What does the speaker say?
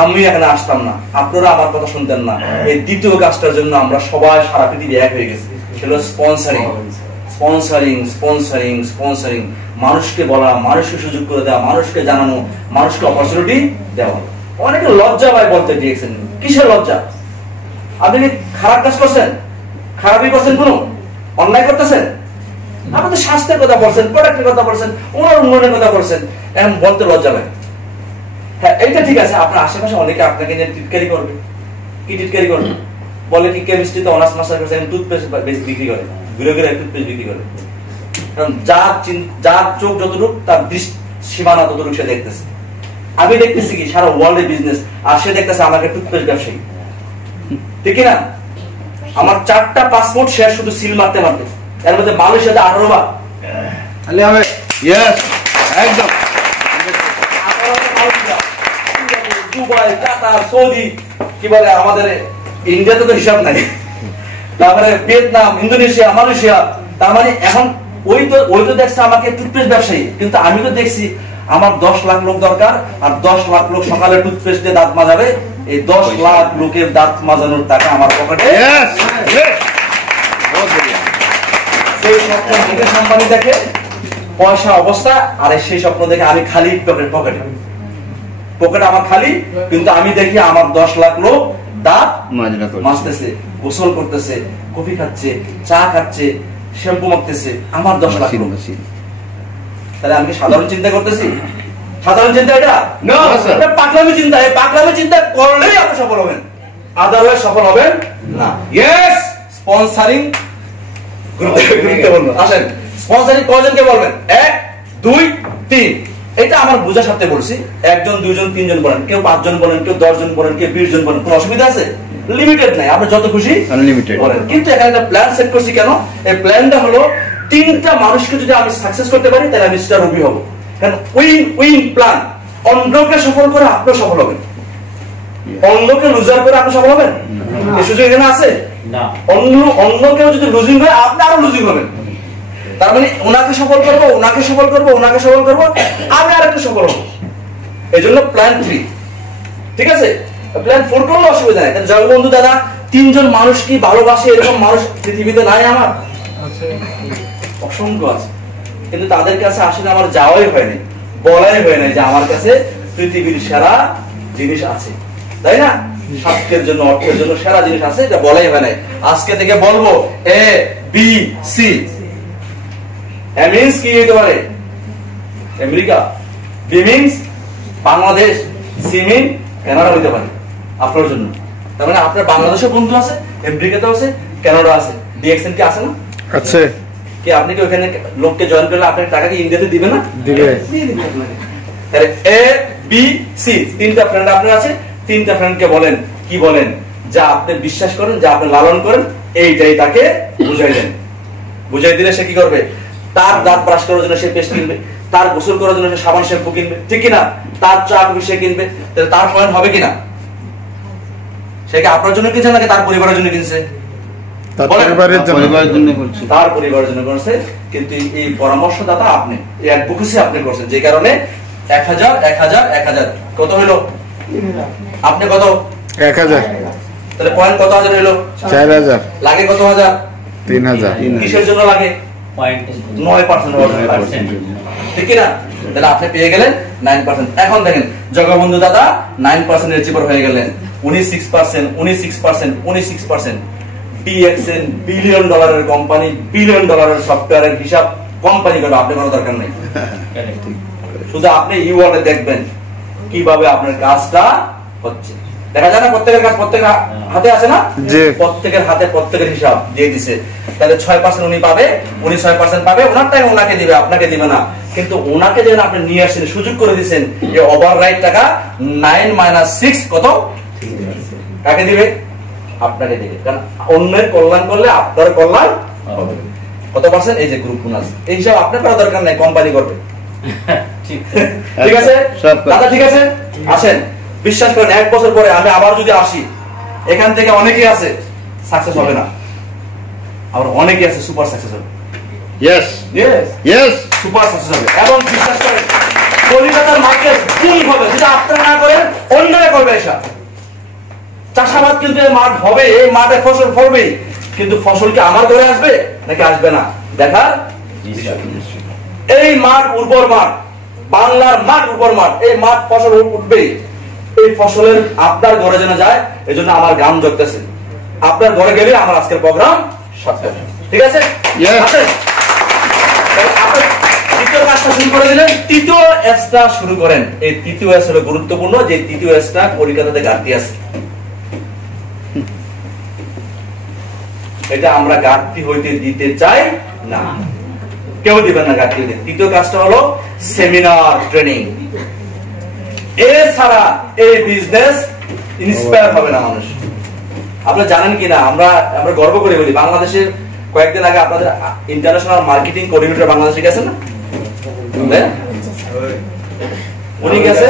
আমি এখানে আসতাম না, আপনারা আমার কথা শুনতেন না। এই দ্বিতীয় কাজটার জন্য আমরা সবাই সারা পৃথিবী এক হয়ে গেছি, সেটা স্পন্সরিং। স্পন্সরিং স্পন্সরিং স্পন্সরিং, মানুষকে বলা, মানুষকে সুযোগ করে দেওয়া, মানুষকে জানানো, মানুষকে অপরচুনিটি দেওয়া। অনেকে লজ্জা পায় বলতে দিয়েছেন, কিসের লজ্জা? আপনি কি খারাপ কাজ করছেন? খারাপই করছেন, কোনো অন্যায় করতেছেন? আপনি তো স্বাস্থ্যের কথা বলছেন, প্রোডাক্টের কথা বলছেন, ওনার উন্নয়নের কথা বলছেন, এখন বলতে লজ্জা পায়। হ্যাঁ, এইটা ঠিক আছে। আপনার আশেপাশে অনেকে আপনাকে নিয়ে টিটকারি করবে। কি টিটকারি করবে? বলে কি কেমিস্ট্রিতে অনার্স মাস্টার করছে, টুথপেস্ট বিক্রি করে, ঘুরে ঘুরে টুথপেস্ট বিক্রি করে। কারণ যার চোখ যতটুক, তার সীমানা ততটুক সে দেখতেছে। আমি দেখতেছি কি সারা ওয়ার্ল্ডে বিজনেস, আর সে দেখতেছে আমাকে টুথপেস্ট ব্যবসায়ী, ঠিক না? আমার 4টা পাসপোর্ট শেষ শুধু সিল মারতে মারতে, এর মধ্যে মালয়েশিয়াতে 18 বার। একদম দুবাই, কাতার, সৌদি, কি বলে আমাদের ইন্ডিয়াতে তো হিসাব নাই, তারপরে ভিয়েতনাম, ইন্দোনেশিয়া, মালয়েশিয়া। তার মানে এখন ওই তো দেখছে আমাকে টুথপেস্ট ব্যবসায়ী, কিন্তু আমি তো দেখছি আমার 10 লাখ লোক দরকার, আর 10 লাখ লোক সকালে টুথপেস্ট দিয়ে দাঁত মাজাবে। এই 10 লাখ লোকের দাঁত মাজানোর টাকা আমার পকেটে। সেই স্বপ্ন মুকেশ আম্বানি দেখে পয়সা অবস্থা, আর সেই স্বপ্ন দেখে আমি খালি পকেট আমার খালি, কিন্তু আমি দেখি আমার 10 লাখ লোক দাঁত মাজতেছে, গোসল করতেছে, কফি খাচ্ছে, চা খাচ্ছে, শ্যাম্পু মাখতেছে, আমার 10 লাখ লোক। তাহলে আমি সাধারণ চিন্তা করতেছি? সাধারণ চিন্তা এটা না, পাগলামি চিন্তা। এই পাগলামি চিন্তা করলেই আপনি সফল হবেন, আদারওয়াইজ সফল হবেন না। ইয়েস, স্পন্সরিং গুরুত্বপূর্ণ। আসেন, স্পন্সরিং কয়জনকে বলবেন? 1, 2, 3। এটা আমার বোঝার সাথে বলছি। 1 জন, 2 জন, 3 জন বলেন, কেউ 5 জন বলেন, কেউ 10 জন বলেন, কেউ 20 জন বলেন, কোনো অসুবিধা আছে? লিমিটেড নাই, আপনি যত খুশি আনলিমিটেড বলেন। কিন্তু এখানে একটা প্ল্যান সেট করছি কেন? এই প্ল্যানটা হলো 3টা মানুষকে যদি আমি সাকসেস করতে পারি, তাহলে আমি স্টার রবি হব। কারণ উইন প্ল্যান। অন্যকে সফল করে আপনি সফল হবেন, অন্যকে লুজার করে আপনি সফল হবেন? এই সুযোগ এখানে আছে না। অন্যকেও যদি লুজিং হয়, আপনি আরো লুজিং হবেন। তার মানে ওনাকে সফল করবো, ওনাকে সফল করবো, ওনাকে সফল করবো, আমি আরেকটু সফল হবো। এই জন্য প্ল্যান 3, ঠিক আছে? প্ল্যান 4 করলে অসুবিধা নাই। জগবন্ধু দাদা 3 জন মানুষ কি ভালোবাসে এরকম মানুষ পৃথিবীতে নাই? আমার অসংখ্য আছে, কিন্তু তাদের কাছে আসলে আমার যাওয়াই হয়নি, বলাই হয় নাই যে আমার কাছে পৃথিবীর সেরা জিনিস আছে, তাই না? স্বাস্থ্যের জন্য, অর্থের জন্য সেরা জিনিস আছে, এটা বলাই হয় নাই। আজকে থেকে বলবো A B C। A means কি হতে পারে? America. B means Bangladesh. C means Canada হতে পারে আপনার জন্য। তার মানে আপনার বাংলাদেশের বন্ধু আছে, আমেরিকাতেও আছে, কানাডা আছে। ডিএক্সএন কি আছে না? আছে। কি আপনি কি ওখানে লোককে জয়েন করলে আপনার টাকা কি ইন্ডিয়াতে দিবে না? দিবে। তাহলে A B C 3টা ফ্রেন্ড আপনার আছে। 3টা ফ্রেন্ডকে বলেন, কি বলেন? যা আপনি বিশ্বাস করেন, যা আপনি লালন করেন, এইটাই তাকে বুঝাই দেন। বুঝাই দিলে সে কি করবে? তার দাঁত ব্রাশ করার জন্য সে পেস্ট কিনবে, তার গোসল করার জন্য সে সাবান শ্যাম্পু কিনবে, ঠিক কিনা? তার চা কফি সে কিনবে। তাহলে তার পয়েন্ট হবে কিনা? সে কি আপনার জন্য কিনছে নাকি তার পরিবারের জন্য কিনছে? তার পরিবারের জন্য করছে। কিন্তু এই পরামর্শদাতা আপনি, এই অ্যাডভোকেসি আপনি করছেন, যে কারণে 1000 1000 1000 কত হইলো? আপনি কত? 1000। তাহলে পয়েন্ট কত হাজার হইলো? 4000। লাগে কত হাজার? 3000। কিসের জন্য লাগে? 9%। ঠিক না? তাহলে আপনি পেয়ে গেলেন 9%। এখন দেখেন জগবন্ধু দাদা 9% অ্যাচিভার হয়ে গেলেন। 6%। ডিএক্সএন বিলিয়ন ডলারের কোম্পানি, বিলিয়ন ডলারের সফটওয়্যারের হিসাব কোম্পানি করবে, আপনি কোনো দরকার নেই। শুধু আপনি ইউআরএ দেখবেন কিভাবে আপনার কাজটা হচ্ছে। দেখা যায় না প্রত্যেকের কাজ প্রত্যেকের হাতে আছে না? প্রত্যেকের হাতে প্রত্যেকের হিসাব দিয়ে দিছে। তাহলে 6% উনি পাবে, উনি 6% পাবে, ওনার টাকা ওনাকে দিবে, আপনাকে দিবে না। কিন্তু ওনাকে যেন আপনি নিয়ে আসছেন, সুযোগ করে দিচ্ছেন, এই ওভাররাইট টাকা 9 - 6 কত? কাকে দিবে? আপনাকে দিবে। কারণ অন্যের কল্যাণ করলে আপনার কল্যাণ হবে। কত পার্সেন্ট? এই যে গ্রুপ বোনাস, এই হিসাব আপনার করার দরকার নাই, কোম্পানি করবে। ঠিক আছে দাদা? ঠিক আছে, আসেন বিশ্বাস করেন 1 বছর পরে আমি আবার যদি আসি, এখান থেকে অনেকেই আছে সাকসেস হবে না, আবার অনেকেই আছে সুপার সাকসেস হবে। Yes yes yes, super success হবে। এবং বিশ্বাস করেন কলিকাতার মার্কেট বুম হবে, যেটা আপনারা না করেন অন্যরা করবে। পয়সা। চাষাবাদ কিন্তু এই মাঠ হবে, এই মাঠে ফসল ফলবে, কিন্তু ফসল কি আমার ঘরে আসবে নাকি আসবে না দেখার। এই মাঠ উর্বর মাঠ, বাংলার মাঠ উর্বর মাঠ, এই মাঠ ফসল উঠবে, এই ফসলের আপনার ঘরে যেন যায়, এই জন্য আমার গ্রাম জগতেছে। আপনার ঘরে গেলে আমার আজকের প্রোগ্রাম সার্থক। ঠিক আছে? দ্বিতীয় কাজটা শুরু করে দিলেন, তৃতীয় এসটা শুরু করেন। এই তৃতীয় এস হলো গুরুত্বপূর্ণ, যে তৃতীয় এসটা কলিকাতাতে ঘাটতি আছে, এটা আমরা ঘাটতি হইতে দিতে চাই না, কেউ দিবেন না ঘাটতি হইতে। তৃতীয় কাজটা হলো সেমিনার ট্রেনিং। এছাড়া এই বিজনেস ইন্সপায়ার হবে না মানুষ। আপনারা জানেন কিনা, আমরা গর্ব করে বলি, বাংলাদেশের কয়েকদিন আগে আপনাদের ইন্টারন্যাশনাল মার্কেটিং কোঅর্ডিনেটর বাংলাদেশে গেছেন না, উনি গেছে